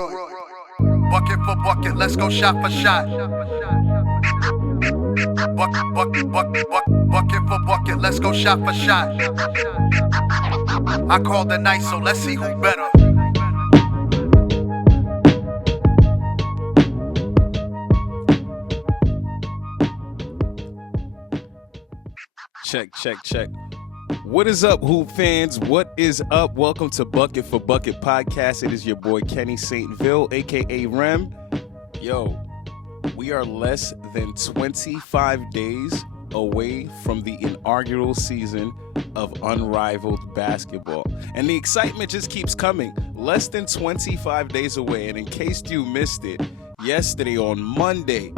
Bucket for bucket, let's go shot for shot. Bucket for bucket, let's go shot for shot. I called the night, so let's see who better. Check. What is up, Hoop fans? What is up? Welcome to Bucket for Bucket Podcast. It is your boy Kenny Saintville, aka Rem. Yo, we are less than 25 days away from the inaugural season of Unrivaled basketball. And the excitement just keeps coming. Less than 25 days away. And in case you missed it, yesterday on Monday,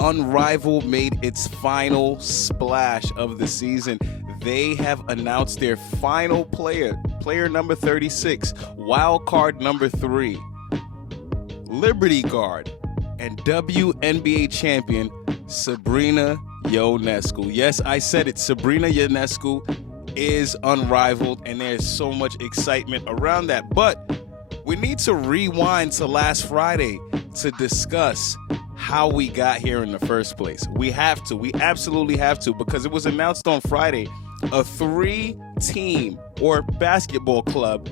Unrivaled made its final splash of the season. They have announced their final player number 36, wild card number 3, Liberty guard, and WNBA champion Sabrina Ionescu. Yes, I said it. Sabrina Ionescu is Unrivaled, and there's so much excitement around that. But we need to rewind to last Friday to discuss how we got here in the first place. We absolutely have to, because it was announced on Friday, a 3-team or basketball club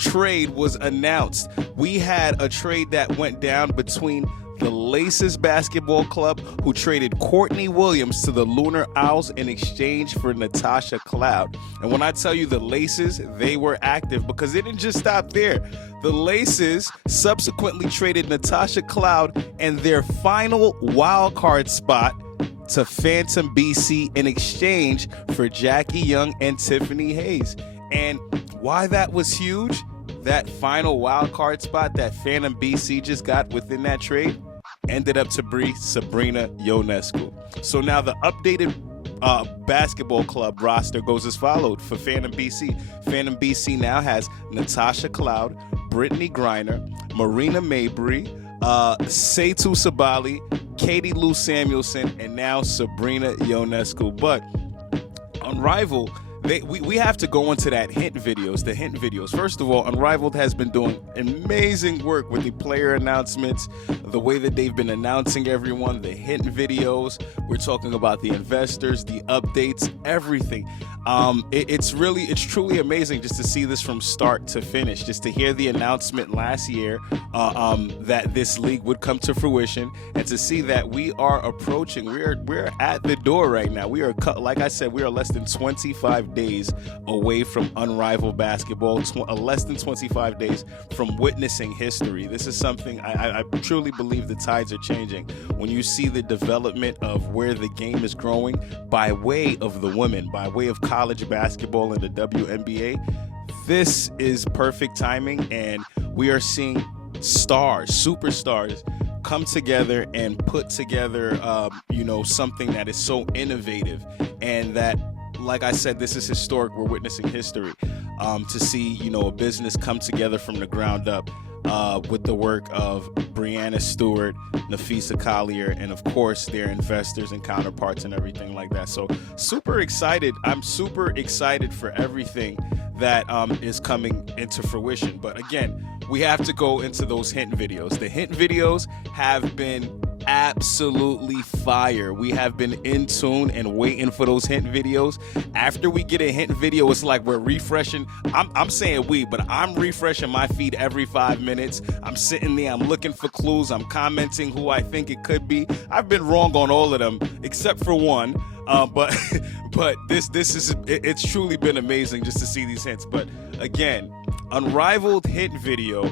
trade was announced. We had a trade that went down between the Laces Basketball Club, who traded Courtney Williams to the Lunar Owls in exchange for Natasha Cloud. And when I tell you the Laces, they were active, because they didn't just stop there. The Laces subsequently traded Natasha Cloud and their final wild card spot to Phantom BC in exchange for Jackie Young and Tiffany Hayes. And why that was huge, that final wild card spot that Phantom BC just got within that trade ended up to be Sabrina Ionescu. So now the updated basketball club roster goes as followed for Phantom BC. Phantom BC now has Natasha Cloud, Brittany Griner, Marina Mabry, Setu Sabali, Katie Lou Samuelson, and now Sabrina Ionescu. But Unrivaled, we have to go into the hint videos. First of all, Unrivaled has been doing amazing work with the player announcements, the way that they've been announcing everyone, the hint videos. We're talking about the investors, the updates, everything. It's truly amazing just to see this from start to finish, just to hear the announcement last year that this league would come to fruition, and to see that we are approaching, we're at the door right now. We are, like I said, we are less than 25 days away from Unrivaled basketball, less than 25 days from witnessing history. This is something I truly believe the tides are changing. When you see the development of where the game is growing by way of the women, by way of college basketball and the WNBA, this is perfect timing, and we are seeing superstars come together and put together something that is so innovative, and that, like I said, this is historic. We're witnessing history. To see, a business come together from the ground up with the work of Brianna Stewart, Nafisa Collier, and of course their investors and counterparts and everything like that. So super excited. I'm super excited for everything that is coming into fruition. But again, we have to go into those hint videos. The hint videos have been absolutely fire. We have been in tune and waiting for those hint videos. After we get a hint video, it's like we're refreshing. I'm saying we, but I'm refreshing my feed every 5 minutes. I'm sitting there, I'm looking for clues, I'm commenting who I think it could be. I've been wrong on all of them except for one. But it's truly been amazing just to see these hints. But again, Unrivaled hint video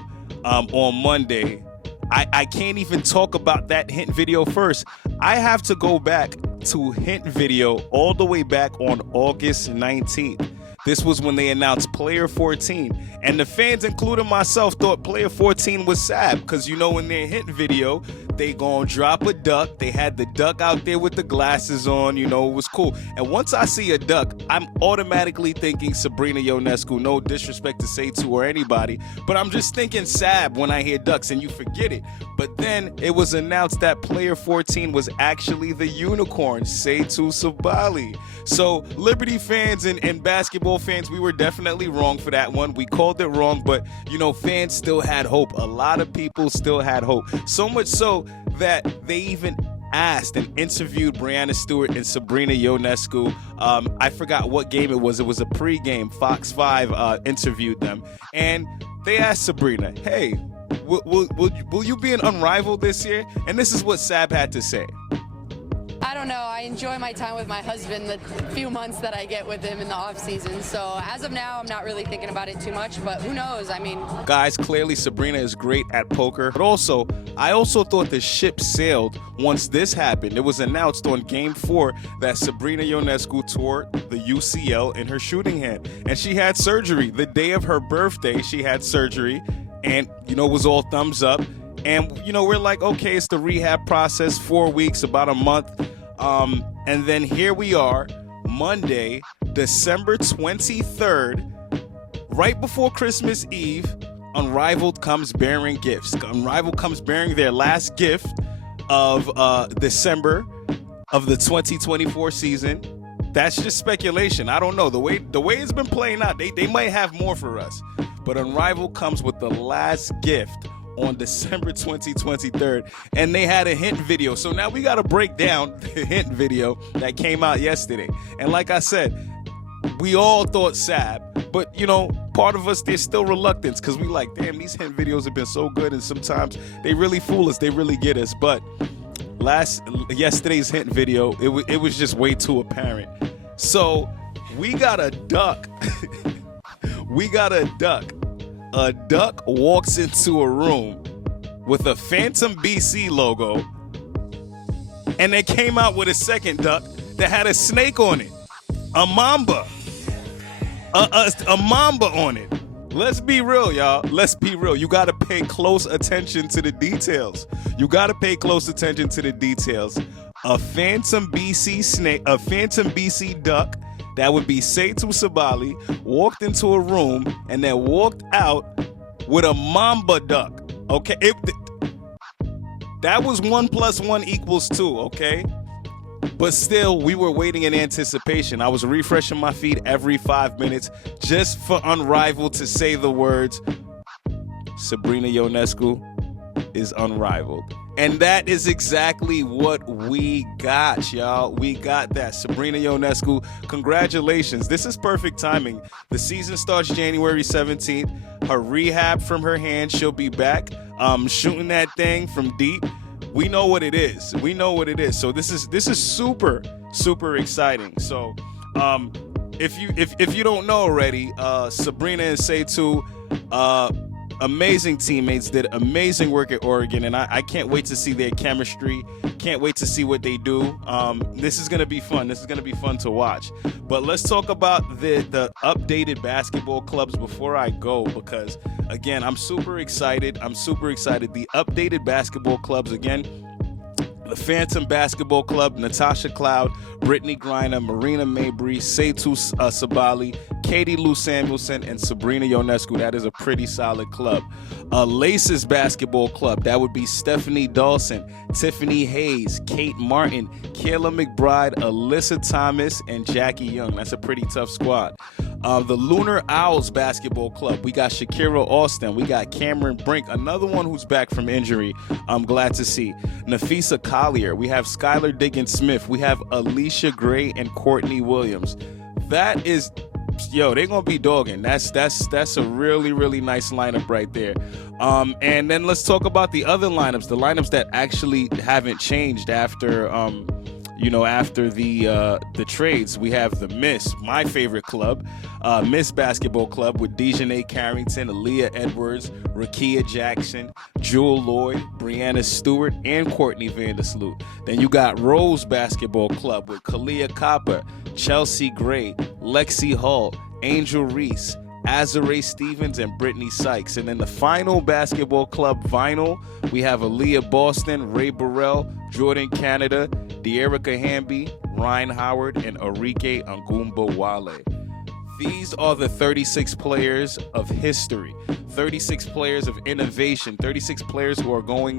on Monday. I can't even talk about that hint video first. I have to go back to hint video all the way back on August 19th. This was when they announced Player 14. And the fans, including myself, thought Player 14 was sad, because in their hint video, they gonna drop a duck. They had the duck out there with the glasses on, it was cool. And once I see a duck, I'm automatically thinking Sabrina Ionescu. No disrespect to Setu or anybody, but I'm just thinking Sab when I hear ducks, and you forget it. But then it was announced that Player 14 was actually the unicorn, Setu Sabali. So Liberty fans and basketball fans, we were definitely wrong for that one. We called it wrong, but, fans still had hope. A lot of people still had hope. So much so that they even asked and interviewed Breanna Stewart and Sabrina Ionescu. I forgot what game it was. It was a pre-game. Fox 5 interviewed them. And they asked Sabrina, hey, will you be an Unrivaled this year? And this is what Sab had to say. I don't know. I enjoy my time with my husband, the few months that I get with him in the off season. So as of now, I'm not really thinking about it too much, but who knows? I mean, guys, clearly Sabrina is great at poker, but I also thought the ship sailed once this happened. It was announced on Game 4 that Sabrina Ionescu tore the UCL in her shooting hand, and she had surgery. The day of her birthday, she had surgery, and, it was all thumbs up. And, we're like, okay, it's the rehab process, 4 weeks, about a month. And then here we are, Monday, December 23rd, right before Christmas Eve. Unrivaled comes bearing gifts. Unrivaled comes bearing their last gift of December of the 2024 season. That's just speculation. I don't know. The way it's been playing out, they might have more for us. But Unrivaled comes with the last gift on December 2023, and they had a hint video. So now we got to break down the hint video that came out yesterday. And like I said, we all thought Sab, but part of us, there's still reluctance because we like, damn, these hint videos have been so good, and sometimes they really fool us, they really get us. But yesterday's hint video, it was just way too apparent. So we got a duck. A duck walks into a room with a Phantom BC logo, and they came out with a second duck that had a snake on it, a mamba, a mamba on it. Let's be real, y'all. Let's be real. You got to pay close attention to the details. A Phantom BC snake, a Phantom BC duck. That would be Setu Sabali, walked into a room and then walked out with a mamba duck. Okay, that was 1 + 1 = 2. Okay, but still, we were waiting in anticipation. I was refreshing my feed every 5 minutes just for Unrivaled to say the words, Sabrina Ionescu is Unrivaled. And that is exactly what we got, y'all. We got that. Sabrina Ionescu, congratulations. This is perfect timing. The season starts January 17th. Her rehab from her hand, she'll be back shooting that thing from deep. We know what it is. So this is super, super exciting. So if you don't know already, Sabrina and Setu, amazing teammates, did amazing work at Oregon, and I can't wait to see their chemistry. Can't wait to see what they do. This is going to be fun. This is going to be fun to watch. But let's talk about the updated basketball clubs before I go, because, again, I'm super excited. The updated basketball clubs, again, the Phantom Basketball Club, Natasha Cloud, Brittany Griner, Marina Mabry, Setu Sabali, Katie Lou Samuelson, and Sabrina Ionescu. That is a pretty solid club. Laces Basketball Club, that would be Stephanie Dawson, Tiffany Hayes, Kate Martin, Kayla McBride, Alyssa Thomas, and Jackie Young. That's a pretty tough squad. The Lunar Owls Basketball Club, we got Shakira Austin, we got Cameron Brink, another one who's back from injury. I'm glad to see. Nafisa Collier, we have Skylar Diggins-Smith, we have Alicia Gray and Courtney Williams. That is, they're gonna be dogging. That's a really, really nice lineup right there. And then let's talk about the other lineups, the lineups that actually haven't changed after after the trades. We have the Miss, my favorite club, Miss Basketball Club, with Dejanay Carrington, Aaliyah Edwards, Rakia Jackson, Jewel Lloyd, Breanna Stewart, and Courtney Vandersloot. Then you got Rose Basketball Club with Kalia Copper, Chelsea Gray, Lexi Hall, Angel Reese, Azare Stevens, and Brittany Sykes. And then the final basketball club, Vinyl, we have Aaliyah Boston, Ray Burrell, Jordan Canada, De'Erica Hamby, Ryan Howard, and Arike Angumba Wale. These are the 36 players of history, 36 players of innovation, 36 players who are going,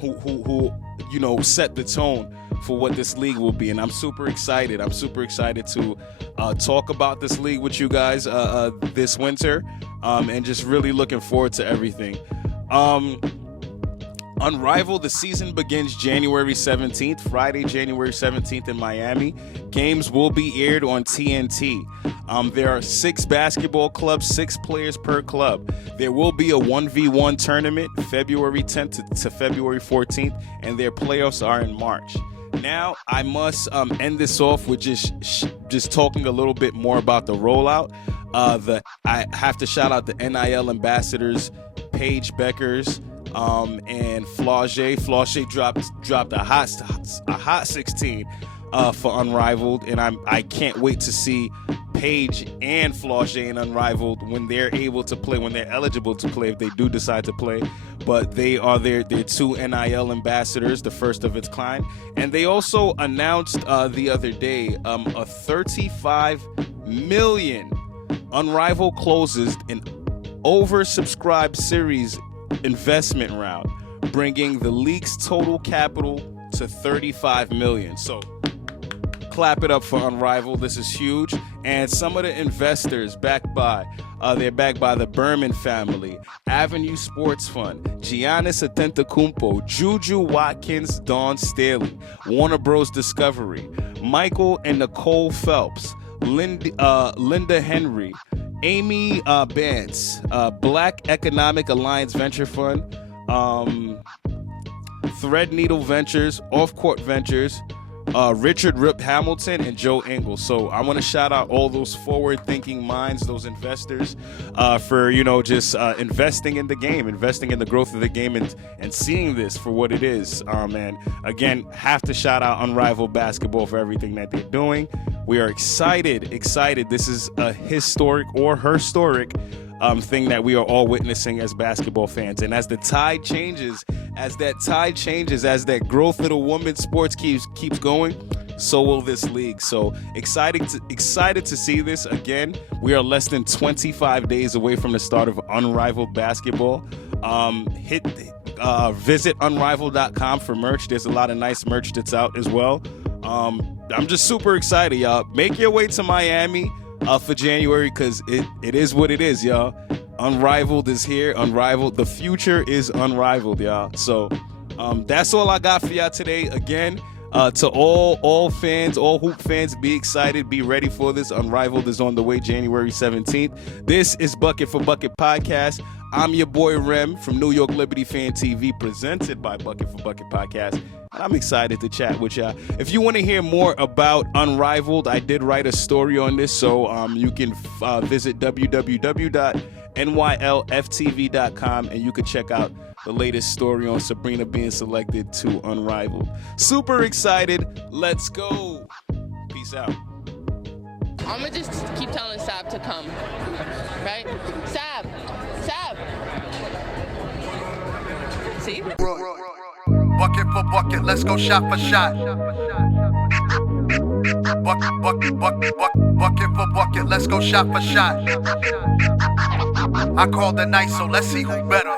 who set the tone for what this league will be, and I'm super excited. I'm super excited to talk about this league with you guys this winter, and just really looking forward to everything. Unrivaled, the season begins January 17th, Friday, January 17th in Miami. Games will be aired on TNT. There are 6 basketball clubs, 6 players per club. There will be a 1v1 tournament February 10th to February 14th, and their playoffs are in March. Now, I must end this off with just talking a little bit more about the rollout. I have to shout out the NIL ambassadors, Paige Beckers, and Flaugier. Flaugier dropped a hot 16 for Unrivaled, and I can't wait to see Paige and Flaugier and Unrivaled when they're able to play, when they're eligible to play, if they do decide to play. But they are their 2 NIL ambassadors, the first of its kind. And they also announced the other day a $35 million Unrivaled closes an oversubscribed series investment round, bringing the league's total capital to $35 million. So clap it up for Unrivaled. This is huge. And some of the investors backed by the Berman family, Avenue Sports Fund, Giannis Antetokounmpo, Juju Watkins, Dawn Staley, Warner Bros. Discovery, Michael and Nicole Phelps, Linda Henry, Amy Bance, Black Economic Alliance Venture Fund, Threadneedle Ventures, Off Court Ventures, Richard Rip Hamilton, and Joe Engel. So I want to shout out all those forward-thinking minds, those investors, for just investing in the game, investing in the growth of the game, and seeing this for what it is. And again, have to shout out Unrivaled Basketball for everything that they're doing. We are excited. This is a historic or historic thing that we are all witnessing as basketball fans. And as the tide changes, as that growth of the women's sports keeps going, so will this league. So excited to see this. Again, we are less than 25 days away from the start of Unrivaled Basketball. Visit unrivaled.com for merch. There's a lot of nice merch that's out as well. I'm just super excited, y'all. Make your way to Miami for January, because it is what it is, y'all. Unrivaled is here. Unrivaled. The future is Unrivaled, y'all. So that's all I got for y'all today. Again, to all fans, all hoop fans, be excited. Be ready for this. Unrivaled is on the way January 17th. This is Bucket for Bucket Podcast. I'm your boy Rem from New York Liberty Fan TV, presented by Bucket for Bucket Podcast. And I'm excited to chat with y'all. If you want to hear more about Unrivaled, I did write a story on this, so you can visit www.nylftv.com, and you can check out the latest story on Sabrina being selected to Unrivaled. Super excited. Let's go. Peace out. I'm gonna just keep telling Sab to come, right? Sab. See? Bucket for bucket, let's go shot for shot. Bucket for bucket, let's go shot for shot. I called the night, so let's see who better.